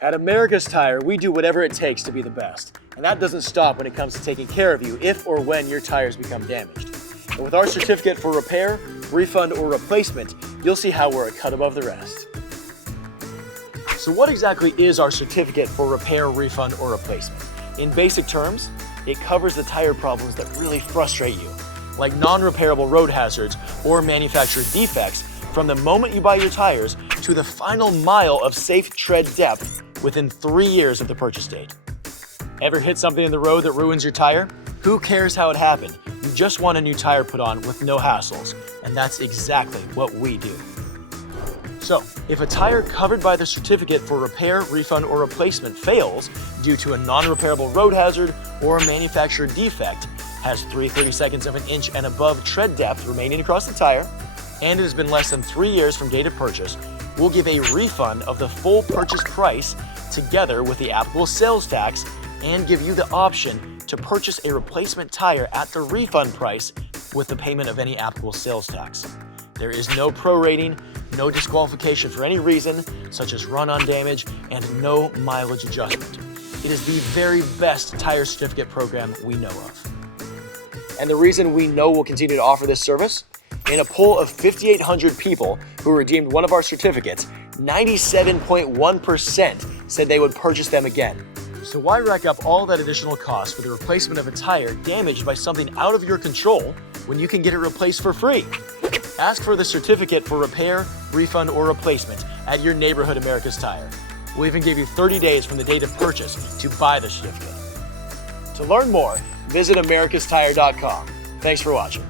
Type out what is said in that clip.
At America's Tire, we do whatever it takes to be the best. And that doesn't stop when it comes to taking care of you if or when your tires become damaged. And with our certificate for repair, refund, or replacement, you'll see how we're a cut above the rest. So what exactly is our certificate for repair, refund, or replacement? In basic terms, it covers the tire problems that really frustrate you, like non-repairable road hazards or manufacturer defects from the moment you buy your tires to the final mile of safe tread depth within 3 years of the purchase date. Ever hit something in the road that ruins your tire? Who cares how it happened? You just want a new tire put on with no hassles, and that's exactly what we do. So, if a tire covered by the certificate for repair, refund, or replacement fails due to a non-repairable road hazard or a manufacturer defect, has 3/32 of an inch and above tread depth remaining across the tire, and it has been less than 3 years from date of purchase, we'll give a refund of the full purchase price together with the applicable sales tax and give you the option to purchase a replacement tire at the refund price with the payment of any applicable sales tax. There is no prorating, no disqualification for any reason, such as run-on damage, and no mileage adjustment. It is the very best tire certificate program we know of. And the reason we know we'll continue to offer this service? In a poll of 5,800 people who redeemed one of our certificates, 97.1% said they would purchase them again. So why rack up all that additional cost for the replacement of a tire damaged by something out of your control when you can get it replaced for free? Ask for the certificate for repair, refund, or replacement at your neighborhood America's Tire. We'll even give you 30 days from the date of purchase to buy the certificate. To learn more, visit americastire.com. Thanks for watching.